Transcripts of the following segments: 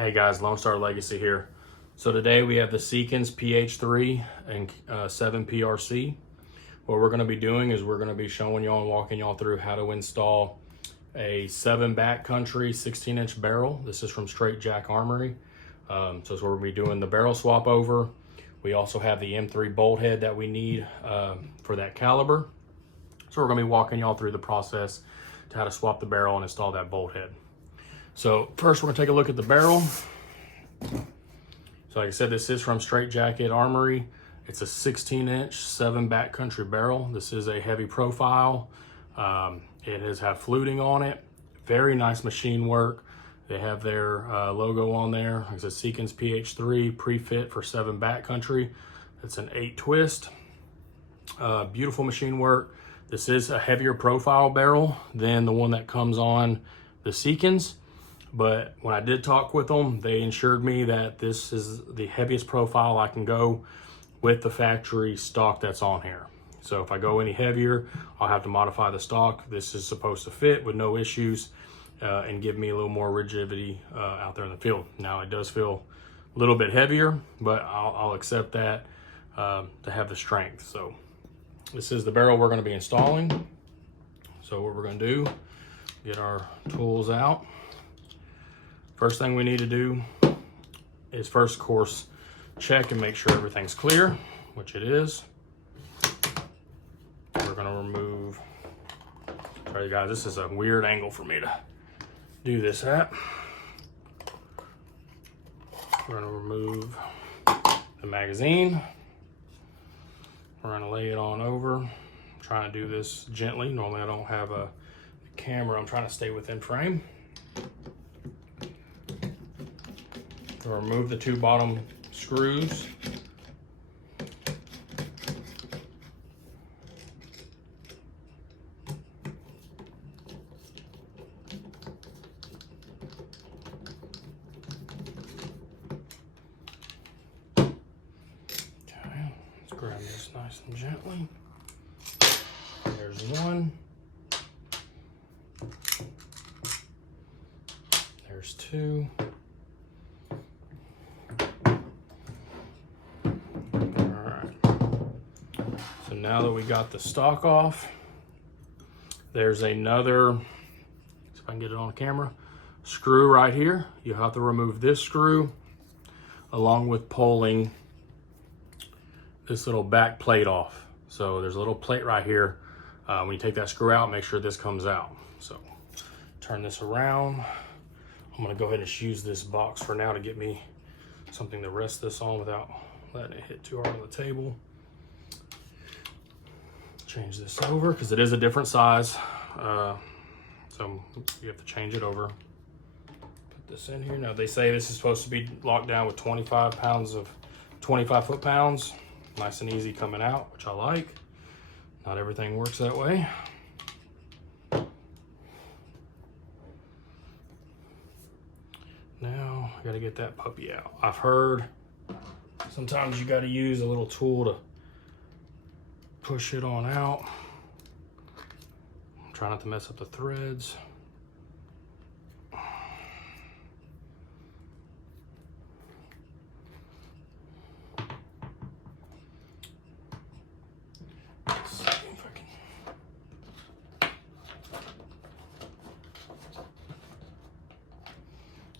Hey guys, Lone Star Legacy here. So today we have the Seekins PH3 and 7 PRC. What we're going to be doing is we're going to be showing y'all and walking y'all through how to install a 7 Backcountry 16-inch barrel. This is from Straight Jack Armory. So we're going to be doing the barrel swap over. We also have the M3 bolt head that we need for that caliber. So we're going to be walking y'all through the process to how to swap the barrel and install that bolt head. So first we're gonna take a look at the barrel. So like I said, this is from Straight Jack Armory. It's a 16-inch 7 Backcountry barrel. This is a heavy profile. It has had fluting on it. Very nice machine work. They have their logo on there. It's a Seekins PH3 pre-fit for 7 Backcountry. It's an 8 twist. Beautiful machine work. This is a heavier profile barrel than the one that comes on the Seekins. But when I did talk with them, they assured me that this is the heaviest profile I can go with the factory stock that's on here. So if I go any heavier, I'll have to modify the stock. This is supposed to fit with no issues and give me a little more rigidity out there in the field. Now it does feel a little bit heavier, but I'll accept that to have the strength. So this is the barrel we're going to be installing. So what we're going to do, get our tools out. First thing we need to do is first, of course, check and make sure everything's clear, which it is. We're gonna remove, sorry guys, this is a weird angle for me to do this at. We're gonna remove the magazine. We're gonna lay it on over. I'm trying to do this gently. Normally I don't have a camera. I'm trying to stay within frame. So remove the 2 bottom screws. Okay, let's grab this nice and gently. There's one. There's 2. So now that we got the stock off, there's another, see if I can get it on camera, screw right here. You have to remove this screw along with pulling this little back plate off. So there's a little plate right here. When you take that screw out, make sure this comes out. So turn this around. I'm gonna go ahead and just use this box for now to get me something to rest this on without letting it hit too hard on the table. Change this over because it is a different size. So you have to change it over. Put this in here. Now they say this is supposed to be locked down with 25 foot-pounds. Nice and easy coming out, which I like. Not everything works that way. Now I gotta get that puppy out. I've heard sometimes you gotta use a little tool to push it on out. Try not to mess up the threads.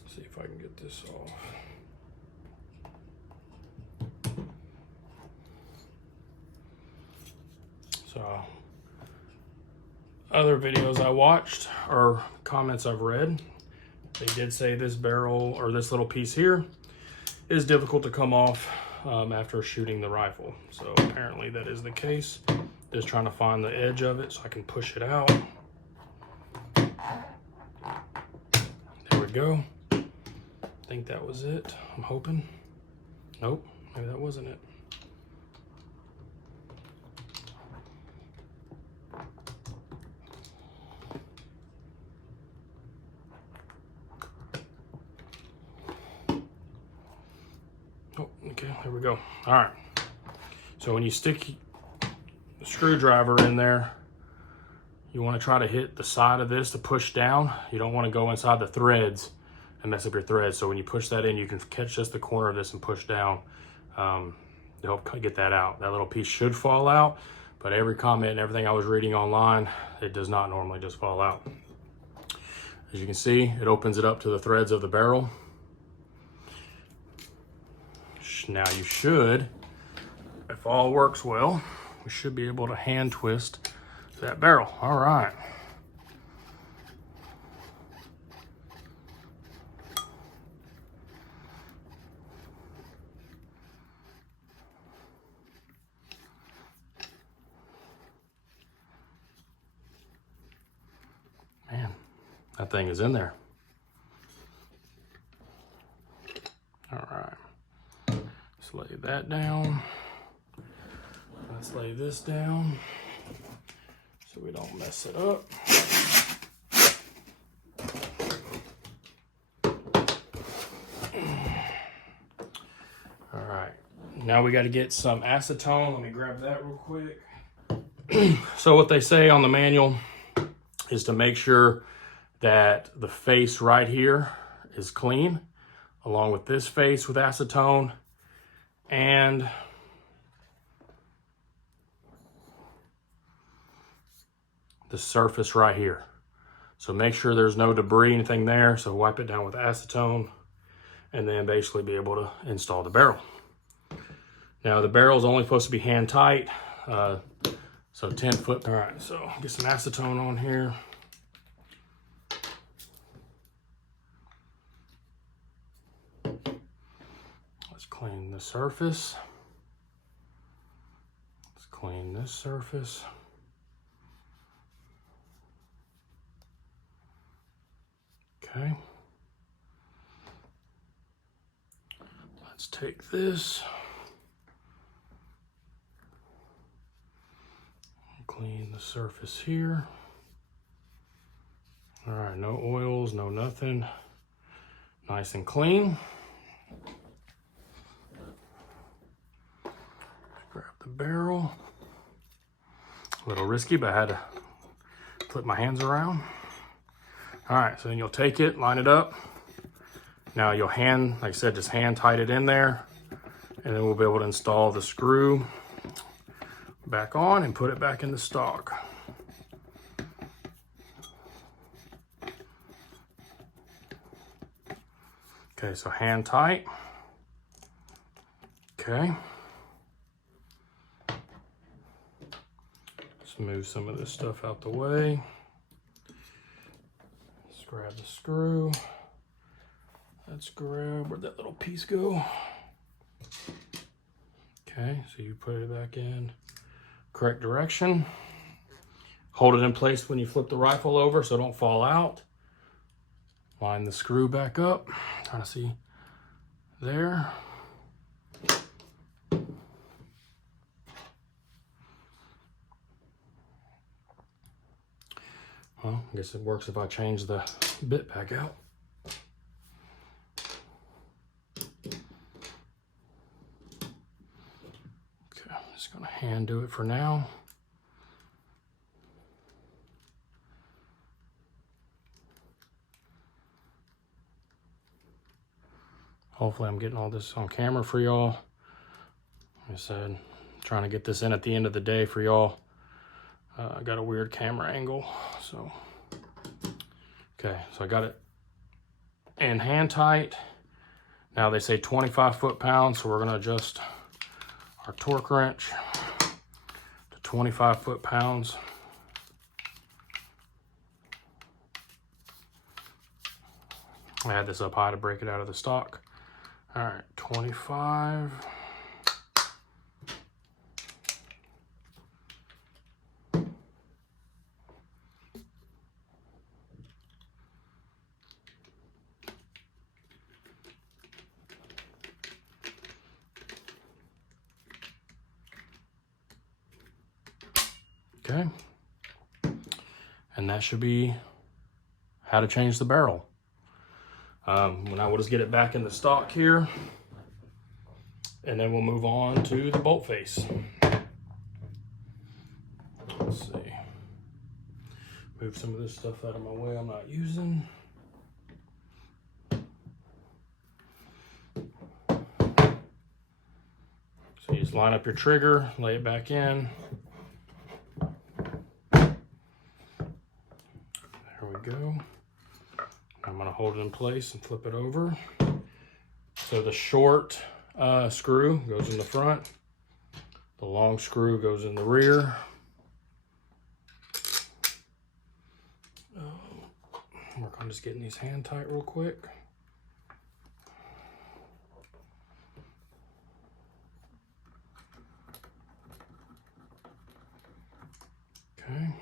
Let's see if I can get this off. So, other videos I watched or comments I've read, they did say this barrel or this little piece here is difficult to come off after shooting the rifle. So apparently that is the case. Just trying to find the edge of it so I can push it out. There we go. I think that was it. I'm hoping. Nope, maybe that wasn't it. Oh, okay, there we go. All right. So when you stick the screwdriver in there, you want to try to hit the side of this to push down. You don't want to go inside the threads and mess up your thread. So when you push that in, you can catch just the corner of this and push down to help get that out. That little piece should fall out, but every comment and everything I was reading online, it does not normally just fall out. As you can see, it opens it up to the threads of the barrel. Now you should, if all works well, we should be able to hand twist that barrel. All right. Man, that thing is in there. All right. Let's lay that down. Let's lay this down so we don't mess it up. All right, now we got to get some acetone. Let me grab that real quick. So what they say on the manual is to make sure that the face right here is clean, along with this face with acetone, and the surface right here. So make sure there's no debris, anything there. So wipe it down with acetone and then basically be able to install the barrel. Now the barrel is only supposed to be hand tight. So 10 foot. All right, so get some acetone on here. Let's clean the surface. Let's clean this surface. Okay. Let's take this. Clean the surface here. All right, no oils, no nothing. Nice and clean. Grab the barrel. A little risky, but I had to flip my hands around. All right, so then you'll take it, line it up. Now you'll hand, like I said, just hand tight it in there, and then we'll be able to install the screw back on and put it back in the stock. Okay, so hand tight. Okay. Let's move some of this stuff out the way. Let's grab the screw. Let's grab, where'd that little piece go? Okay, so you put it back in correct direction. Hold it in place when you flip the rifle over so it don't fall out. Line the screw back up. Trying to see there. Well, I guess it works if I change the bit back out. Okay, I'm just gonna hand do it for now. Hopefully I'm getting all this on camera for y'all. Like I said, I'm trying to get this in at the end of the day for y'all. I got a weird camera angle, so. Okay, so I got it in hand tight. Now they say 25 foot-pounds, so we're gonna adjust our torque wrench to 25 foot-pounds. I had this up high to break it out of the stock. All right, 25. Okay, and that should be how to change the barrel. When I will just get it back in the stock here, and then we'll move on to the bolt face. Let's see. Move some of this stuff out of my way I'm not using. So you just line up your trigger, lay it back in. There we go. I'm gonna hold it in place and flip it over. So the short screw goes in the front. The long screw goes in the rear. Work on just getting these hand tight real quick. Okay.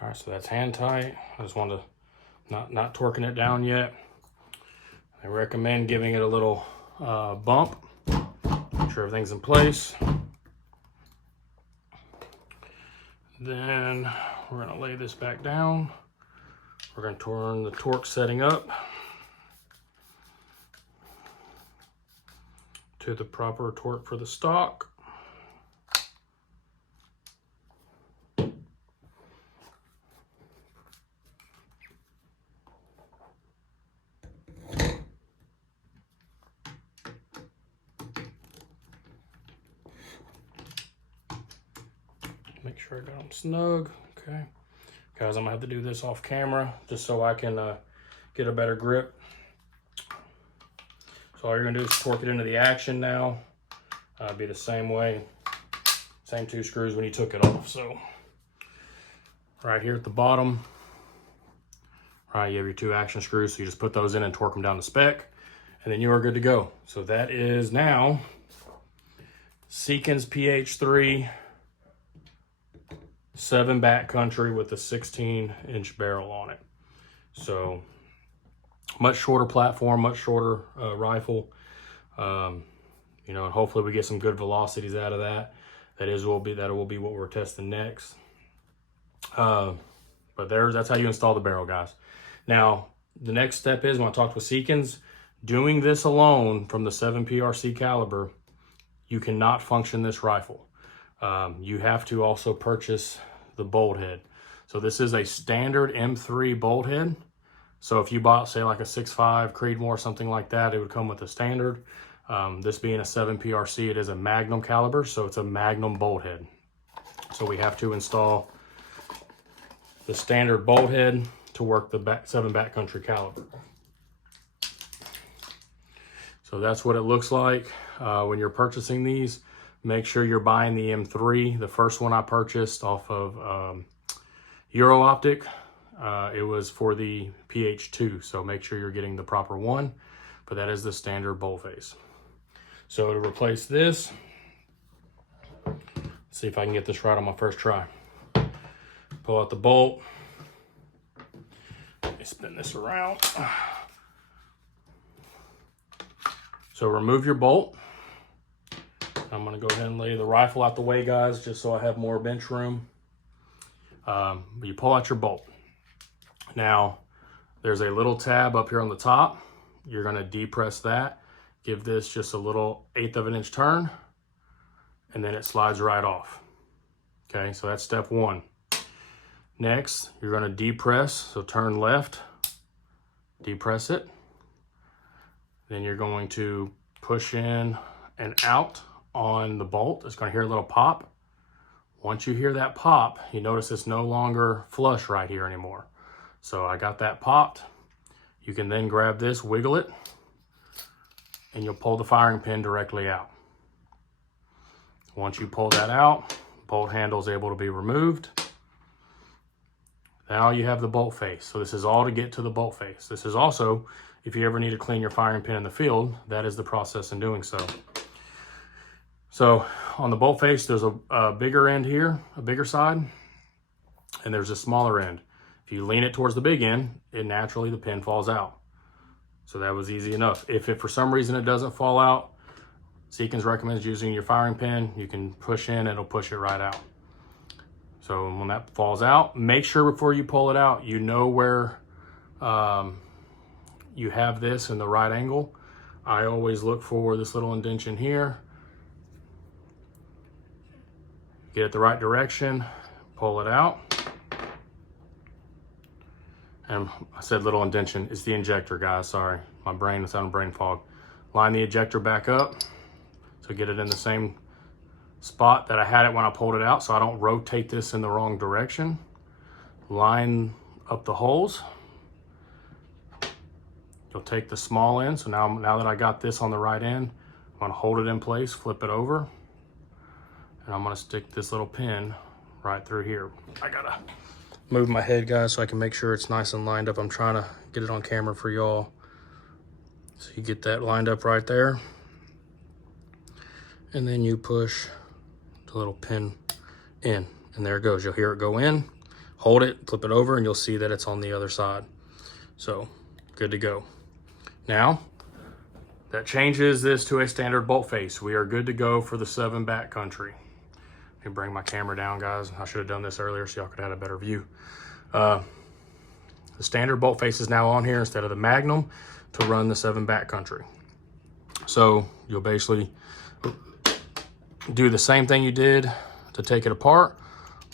All right, so that's hand tight. I just want to not torquing it down yet. I recommend giving it a little bump. Make sure everything's in place. Then we're gonna lay this back down. We're gonna turn the torque setting up to the proper torque for the stock. Make sure I got them snug. Okay, guys, I'm gonna have to do this off camera just so I can get a better grip. So all you're gonna do is torque it into the action now. Be the same way, same two screws when you took it off. So right here at the bottom, right, you have your two action screws. So you just put those in and torque them down to spec, and then you are good to go. So that is now Seekins PH3 7 Backcountry with a 16-inch barrel on it. So much shorter platform, much shorter rifle. You know, and hopefully we get some good velocities out of that. That will be what we're testing next. But that's how you install the barrel, guys. Now the next step is, when I talked with Seekins, doing this alone from the 7 PRC caliber, you cannot function this rifle. You have to also purchase the bolt head. So this is a standard M3 bolt head. So if you bought, say, like a 6.5 Creedmoor, something like that, it would come with a standard. This being a 7 PRC, it is a magnum caliber, so it's a magnum bolt head. So we have to install the standard bolt head to work the 7 Backcountry caliber. So that's what it looks like when you're purchasing these. Make sure you're buying the M3. The first one I purchased off of Euro Optic, it was for the PH2, so make sure you're getting the proper one, but that is the standard bolt face. So to replace this, let's see if I can get this right on my first try. Pull out the bolt. Let me spin this around. So remove your bolt. I'm gonna go ahead and lay the rifle out the way, guys, just so I have more bench room. You pull out your bolt. Now, there's a little tab up here on the top. You're gonna depress that. Give this just a little 1/8 of an inch turn, and then it slides right off. Okay, so that's step one. Next, you're gonna depress, so turn left, depress it. Then you're going to push in and out on the bolt. It's going to hear a little pop. Once you hear that pop, you notice it's no longer flush right here anymore. So I got that popped. You can then grab this, wiggle it, and you'll pull the firing pin directly out. Once you pull that out, bolt handle is able to be removed. Now you have the bolt face. So this is all to get to the bolt face. This is also, if you ever need to clean your firing pin in the field, that is the process in doing so. So on the bolt face, there's a bigger end here, a bigger side, and there's a smaller end. If you lean it towards the big end, naturally the pin falls out. So that was easy enough. If for some reason it doesn't fall out, Seekins recommends using your firing pin. You can push in, it'll push it right out. So when that falls out, make sure before you pull it out, you know where you have this in the right angle. I always look for this little indentation here. Get it the right direction, pull it out. And I said little indentation, it's the injector, guys, sorry. My brain is having brain fog. Line the ejector back up, so get it in the same spot that I had it when I pulled it out, so I don't rotate this in the wrong direction. Line up the holes. You'll take the small end, so now that I got this on the right end, I'm gonna hold it in place, flip it over, and I'm gonna stick this little pin right through here. I gotta move my head, guys, so I can make sure it's nice and lined up. I'm trying to get it on camera for y'all. So you get that lined up right there. And then you push the little pin in, and there it goes. You'll hear it go in, hold it, flip it over, and you'll see that it's on the other side. So good to go. Now, that changes this to a standard bolt face. We are good to go for the 7 Backcountry. Let me bring my camera down, guys. I should have done this earlier so y'all could have a better view. The standard bolt face is now on here instead of the Magnum to run the 7 Backcountry. So you'll basically do the same thing you did to take it apart.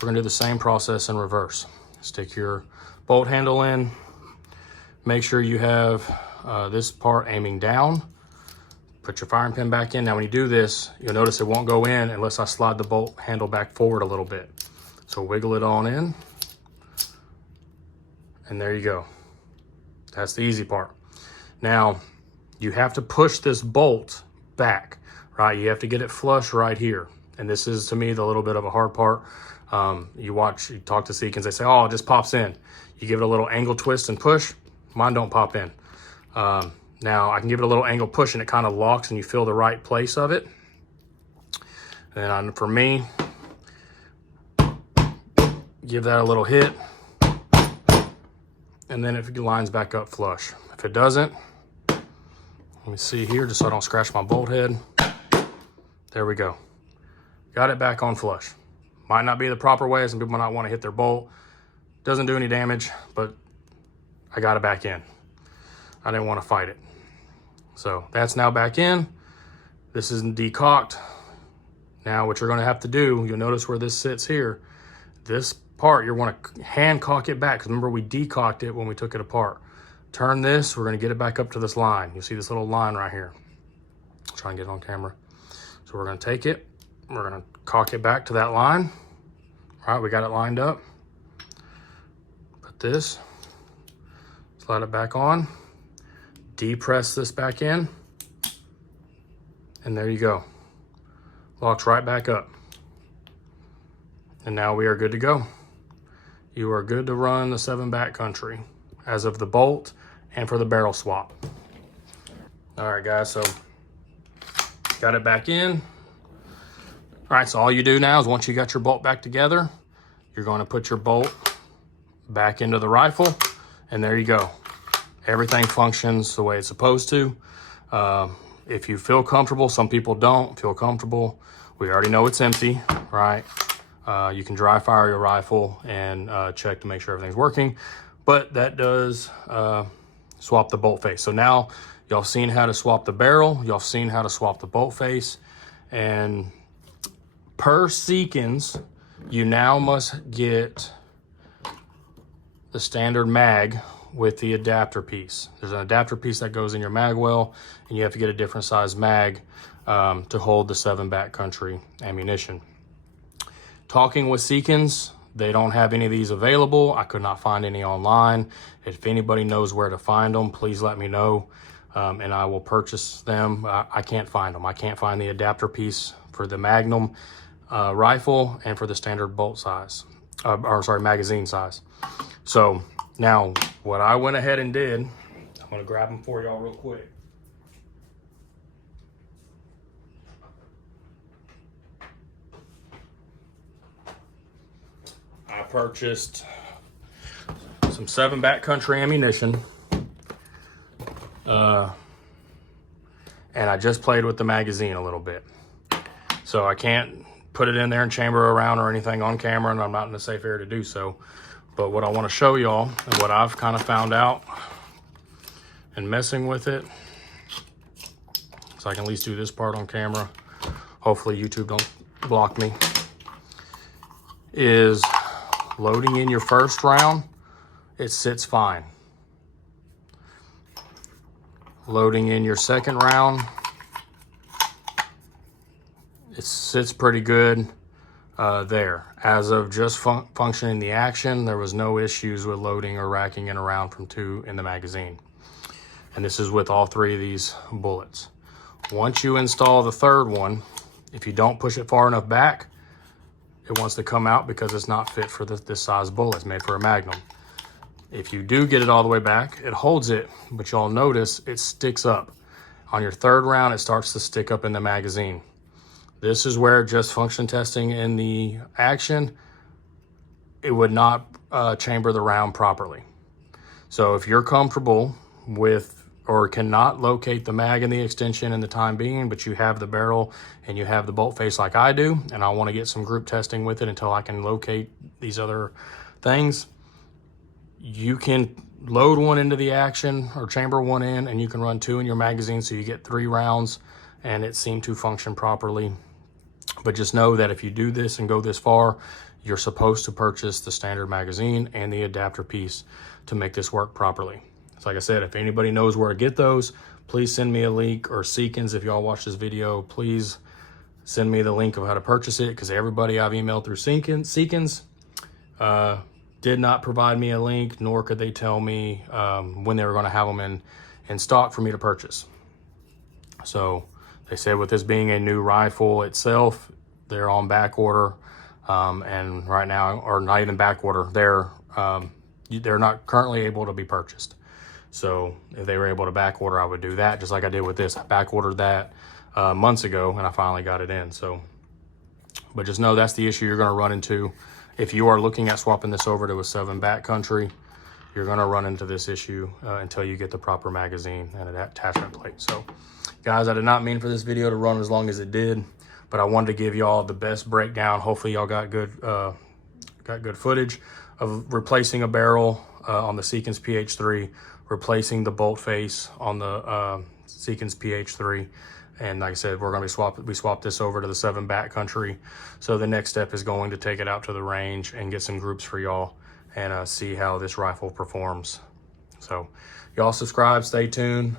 We're gonna do the same process in reverse. Stick your bolt handle in. Make sure you have this part aiming down. Put your firing pin back in. Now when you do this, you'll notice it won't go in unless I slide the bolt handle back forward a little bit. So wiggle it on in. And there you go. That's the easy part. Now, you have to push this bolt back, right? You have to get it flush right here. And this is, to me, the little bit of a hard part. You talk to Seekins, they say, oh, it just pops in. You give it a little angle twist and push. Mine don't pop in. Now, I can give it a little angle push and it kind of locks and you feel the right place of it. And for me, give that a little hit. And then it lines back up flush. If it doesn't, let me see here, just so I don't scratch my bolt head. There we go. Got it back on flush. Might not be the proper way. Some people might not want to hit their bolt. Doesn't do any damage, but I got it back in. I didn't want to fight it. So that's now back in. This is decocked. Now what you're going to have to do, you'll notice where this sits here. This part, you're going to hand cock it back, because remember we decocked it when we took it apart. Turn this, we're going to get it back up to this line. You'll see this little line right here. I'll try and get it on camera. So we're going to take it, we're going to cock it back to that line. All right, we got it lined up. Put this, slide it back on, depress this back in, and there you go. Locks right back up. And now we are good to go. You are good to run the 7 Backcountry as of the bolt and for the barrel swap. All right, guys, so got it back in. All right, so all you do now is once you got your bolt back together, you're going to put your bolt back into the rifle, and there you go. Everything functions the way it's supposed to. If you feel comfortable, some people don't feel comfortable. We already know it's empty, right? You can dry fire your rifle and check to make sure everything's working, but that does swap the bolt face. So now y'all seen how to swap the barrel, y'all seen how to swap the bolt face, and per Seekins, you now must get the standard mag with the adapter piece. There's an adapter piece that goes in your mag well, and you have to get a different size mag to hold the 7 Backcountry ammunition. Talking with Seekins, they don't have any of these available. I could not find any online. If anybody knows where to find them, please let me know, and I will purchase them. I can't find them. I can't find the adapter piece for the Magnum rifle and for the standard bolt size, magazine size. So now what I went ahead and did, I'm gonna grab them for y'all real quick. I purchased some 7 Backcountry ammunition, and I just played with the magazine a little bit. So I can't put it in there and chamber around or anything on camera, and I'm not in a safe area to do so. But what I want to show y'all and what I've kind of found out and messing with it, so I can at least do this part on camera. Hopefully YouTube don't block me. is loading in your first round, it sits fine. Loading in your second round, it sits pretty good there. As of just functioning the action, there was no issues with loading or racking in a round from 2 in the magazine. And this is with all 3 of these bullets. Once you install the third one, if you don't push it far enough back, it wants to come out because it's not fit for this size bullet. It's made for a magnum. If you do get it all the way back, it holds it, but y'all notice it sticks up. On your third round, it starts to stick up in the magazine. This is where just function testing in the action, it would not chamber the round properly. So if you're comfortable with or cannot locate the mag and the extension in the time being, but you have the barrel and you have the bolt face like I do, and I want to get some group testing with it until I can locate these other things, you can load one into the action or chamber one in, and you can run 2 in your magazine, so you get 3 rounds, and it seemed to function properly. But just know that if you do this and go this far, you're supposed to purchase the standard magazine and the adapter piece to make this work properly. So like I said, if anybody knows where to get those, please send me a link, or Seekins, if y'all watch this video, please send me the link of how to purchase it, because everybody I've emailed through Seekins did not provide me a link, nor could they tell me when they were going to have them in stock for me to purchase. So they said with this being a new rifle itself, they're on back order, and right now, or not even back order, they're not currently able to be purchased. So if they were able to back order, I would do that, just like I did with this. I back ordered that months ago, and I finally got it in. So, but just know that's the issue you're going to run into if you are looking at swapping this over to a 7 Backcountry. You're going to run into this issue until you get the proper magazine and an attachment plate. So guys, I did not mean for this video to run as long as it did, but I wanted to give y'all the best breakdown. Hopefully y'all got good footage of replacing a barrel on the Seekins PH3, replacing the bolt face on the Seekins PH3. And like I said, we're going to we swapped this over to the 7 Backcountry. So the next step is going to take it out to the range and get some groups for y'all and see how this rifle performs. So y'all subscribe, stay tuned,